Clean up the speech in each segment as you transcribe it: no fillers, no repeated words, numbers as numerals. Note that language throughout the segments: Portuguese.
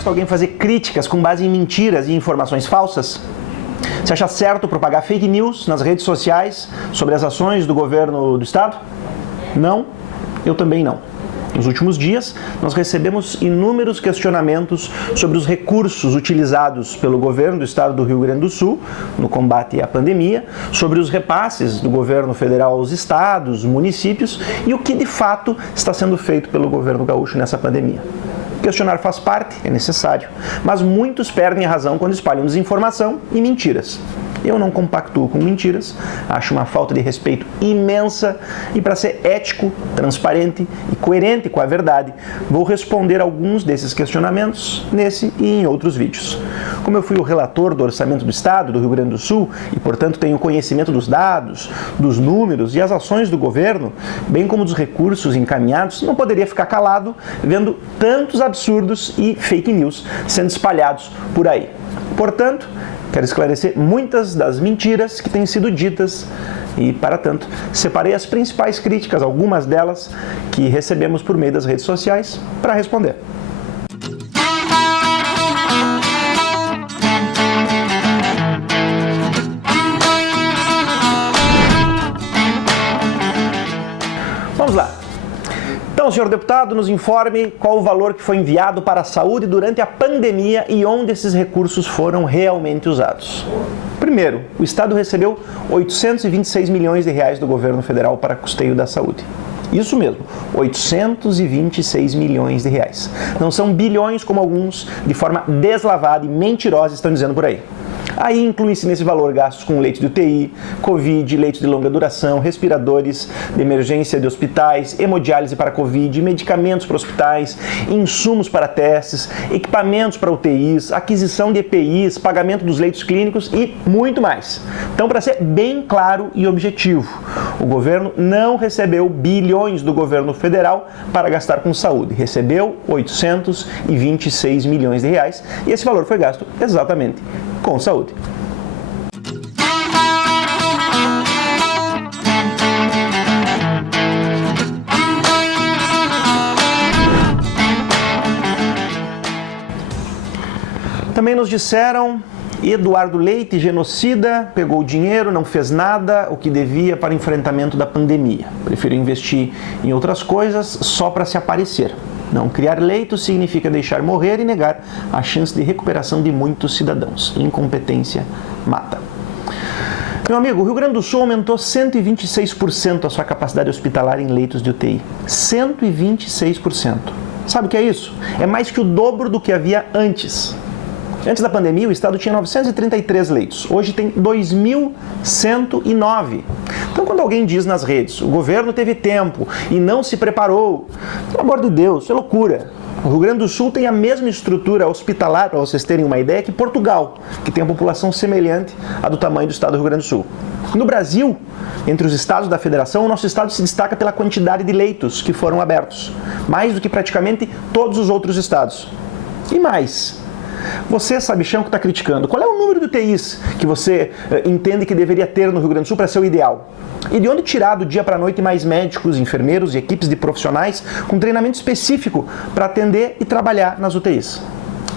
honesto alguém fazer críticas com base em mentiras e informações falsas? Você acha certo propagar fake news nas redes sociais sobre as ações do governo do estado? Não, eu também não. Nos últimos dias, nós recebemos inúmeros questionamentos sobre os recursos utilizados pelo governo do estado do Rio Grande do Sul no combate à pandemia, sobre os repasses do governo federal aos estados, municípios e o que de fato está sendo feito pelo governo gaúcho nessa pandemia. Questionar faz parte, é necessário, mas muitos perdem a razão quando espalham desinformação e mentiras. Eu não compactuo com mentiras, acho uma falta de respeito imensa e, para ser ético, transparente e coerente com a verdade, vou responder alguns desses questionamentos nesse e em outros vídeos. Como eu fui o relator do Orçamento do Estado do Rio Grande do Sul e, portanto, tenho conhecimento dos dados, dos números e as ações do governo, bem como dos recursos encaminhados, não poderia ficar calado vendo tantos absurdos e fake news sendo espalhados por aí. Portanto, quero esclarecer muitas das mentiras que têm sido ditas e, para tanto, separei as principais críticas, algumas delas que recebemos por meio das redes sociais, para responder. Vamos lá. Então, senhor deputado, nos informe qual o valor que foi enviado para a saúde durante a pandemia e onde esses recursos foram realmente usados. Primeiro, o Estado recebeu 826 milhões de reais do governo federal para custeio da saúde. Isso mesmo, 826 milhões de reais. Não são bilhões como alguns, de forma deslavada e mentirosa, estão dizendo por aí. Aí inclui-se nesse valor gastos com leitos de UTI, Covid, leitos de longa duração, respiradores de emergência de hospitais, hemodiálise para Covid, medicamentos para hospitais, insumos para testes, equipamentos para UTIs, aquisição de EPIs, pagamento dos leitos clínicos e muito mais. Então, para ser bem claro e objetivo, o governo não recebeu bilhões do governo federal para gastar com saúde. Recebeu 826 milhões de reais e esse valor foi gasto exatamente com saúde. Também nos disseram: Eduardo Leite, genocida, pegou o dinheiro, não fez nada o que devia para o enfrentamento da pandemia. Preferiu investir em outras coisas só para se aparecer. Não criar leitos significa deixar morrer e negar a chance de recuperação de muitos cidadãos. Incompetência mata. Meu amigo, o Rio Grande do Sul aumentou 126% a sua capacidade hospitalar em leitos de UTI. 126%. Sabe o que é isso? É mais que o dobro do que havia antes. Antes da pandemia, o estado tinha 933 leitos. Hoje tem 2.109. Então, quando alguém diz nas redes, o governo teve tempo e não se preparou, pelo amor de Deus, isso é loucura. O Rio Grande do Sul tem a mesma estrutura hospitalar, para vocês terem uma ideia, que Portugal, que tem a população semelhante à do tamanho do estado do Rio Grande do Sul. No Brasil, entre os estados da federação, o nosso estado se destaca pela quantidade de leitos que foram abertos, mais do que praticamente todos os outros estados. E mais, você, sabichão que está criticando, qual é o número de UTIs que você entende que deveria ter no Rio Grande do Sul para ser o ideal? E de onde tirar do dia para a noite mais médicos, enfermeiros e equipes de profissionais com treinamento específico para atender e trabalhar nas UTIs?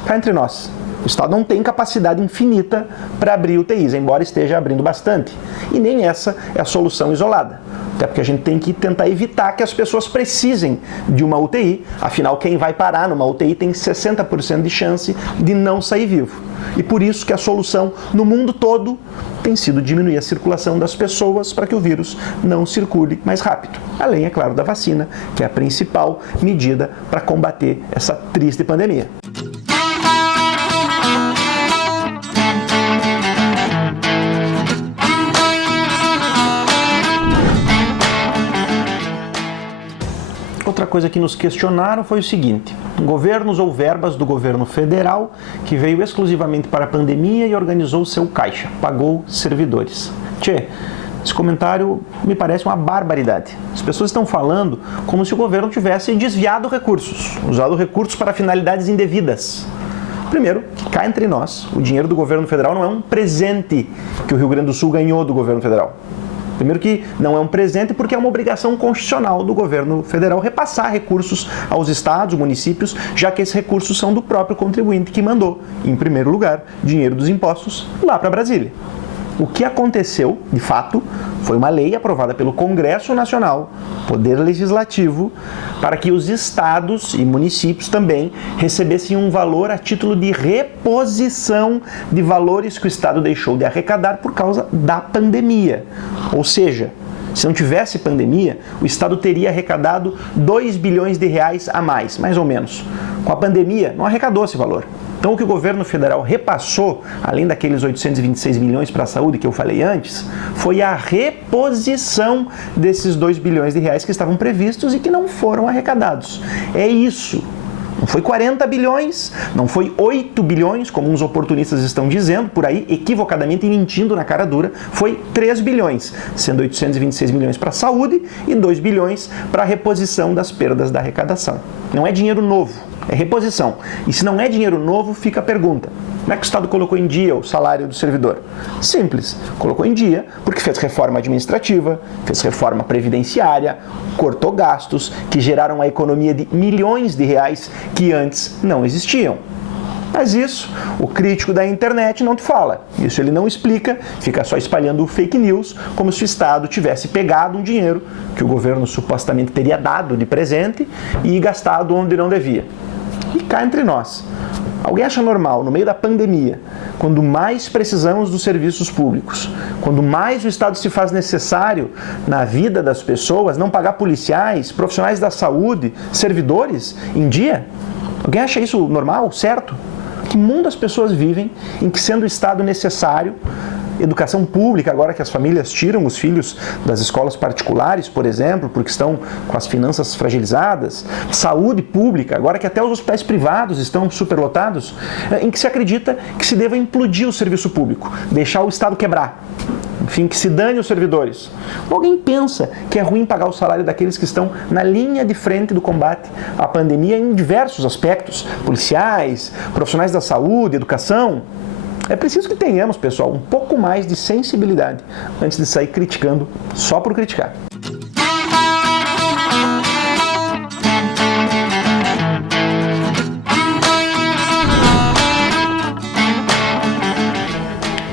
Cá entre nós, o Estado não tem capacidade infinita para abrir UTIs, embora esteja abrindo bastante. E nem essa é a solução isolada. Até porque a gente tem que tentar evitar que as pessoas precisem de uma UTI, afinal quem vai parar numa UTI tem 60% de chance de não sair vivo. E por isso que a solução no mundo todo tem sido diminuir a circulação das pessoas para que o vírus não circule mais rápido. Além, é claro, da vacina, que é a principal medida para combater essa triste pandemia. Outra coisa que nos questionaram foi o seguinte: o governo usou verbas do governo federal, que veio exclusivamente para a pandemia e organizou o seu caixa, pagou servidores. Tchê, esse comentário me parece uma barbaridade. As pessoas estão falando como se o governo tivesse desviado recursos, usado recursos para finalidades indevidas. Primeiro, cá entre nós, o dinheiro do governo federal não é um presente que o Rio Grande do Sul ganhou do governo federal. Primeiro que não é um presente porque é uma obrigação constitucional do governo federal repassar recursos aos estados, municípios, já que esses recursos são do próprio contribuinte que mandou, em primeiro lugar, dinheiro dos impostos lá para Brasília. O que aconteceu, de fato, foi uma lei aprovada pelo Congresso Nacional, Poder Legislativo, para que os estados e municípios também recebessem um valor a título de reposição de valores que o estado deixou de arrecadar por causa da pandemia. Ou seja, se não tivesse pandemia, o estado teria arrecadado 2 bilhões de reais a mais ou menos. Com a pandemia, não arrecadou esse valor. Então, o que o governo federal repassou, além daqueles 826 milhões para a saúde que eu falei antes, foi a reposição desses 2 bilhões de reais que estavam previstos e que não foram arrecadados. É isso. Não foi 40 bilhões, não foi 8 bilhões, como uns oportunistas estão dizendo, por aí, equivocadamente mentindo na cara dura, foi 3 bilhões, sendo 826 milhões para a saúde e 2 bilhões para a reposição das perdas da arrecadação. Não é dinheiro novo, é reposição. E se não é dinheiro novo, fica a pergunta: como é que o Estado colocou em dia o salário do servidor? Simples, colocou em dia porque fez reforma administrativa, fez reforma previdenciária, cortou gastos que geraram a economia de milhões de reais que antes não existiam. Mas isso, o crítico da internet não te fala. Isso ele não explica, fica só espalhando fake news, como se o Estado tivesse pegado um dinheiro que o governo supostamente teria dado de presente e gastado onde não devia. E cá entre nós, alguém acha normal, no meio da pandemia, quando mais precisamos dos serviços públicos, quando mais o Estado se faz necessário na vida das pessoas, não pagar policiais, profissionais da saúde, servidores em dia? Alguém acha isso normal, certo? Que mundo as pessoas vivem em que, sendo o Estado necessário, educação pública, agora que as famílias tiram os filhos das escolas particulares, por exemplo, porque estão com as finanças fragilizadas, saúde pública, agora que até os hospitais privados estão superlotados, em que se acredita que se deva implodir o serviço público, deixar o Estado quebrar, enfim, que se dane os servidores. Alguém pensa que é ruim pagar o salário daqueles que estão na linha de frente do combate à pandemia em diversos aspectos, policiais, profissionais da saúde, educação? É preciso que tenhamos, pessoal, um pouco mais de sensibilidade antes de sair criticando só por criticar.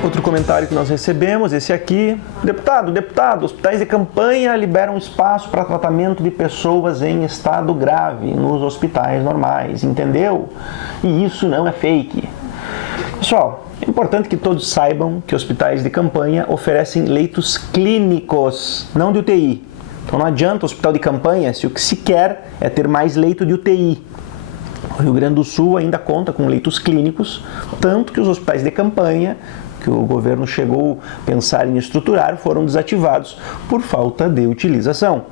Outro comentário que nós recebemos, esse aqui: deputado, hospitais de campanha liberam espaço para tratamento de pessoas em estado grave nos hospitais normais, entendeu? E isso não é fake. Pessoal, é importante que todos saibam que hospitais de campanha oferecem leitos clínicos, não de UTI. Então não adianta hospital de campanha se o que se quer é ter mais leito de UTI. O Rio Grande do Sul ainda conta com leitos clínicos, tanto que os hospitais de campanha, que o governo chegou a pensar em estruturar, foram desativados por falta de utilização.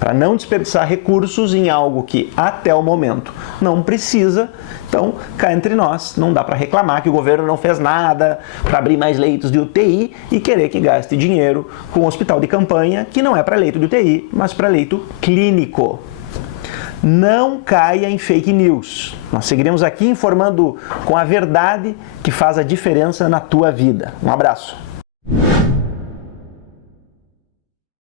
Para não desperdiçar recursos em algo que, até o momento, não precisa. Então, cá entre nós, não dá para reclamar que o governo não fez nada para abrir mais leitos de UTI e querer que gaste dinheiro com um hospital de campanha, que não é para leito de UTI, mas para leito clínico. Não caia em fake news. Nós seguiremos aqui informando com a verdade que faz a diferença na tua vida. Um abraço.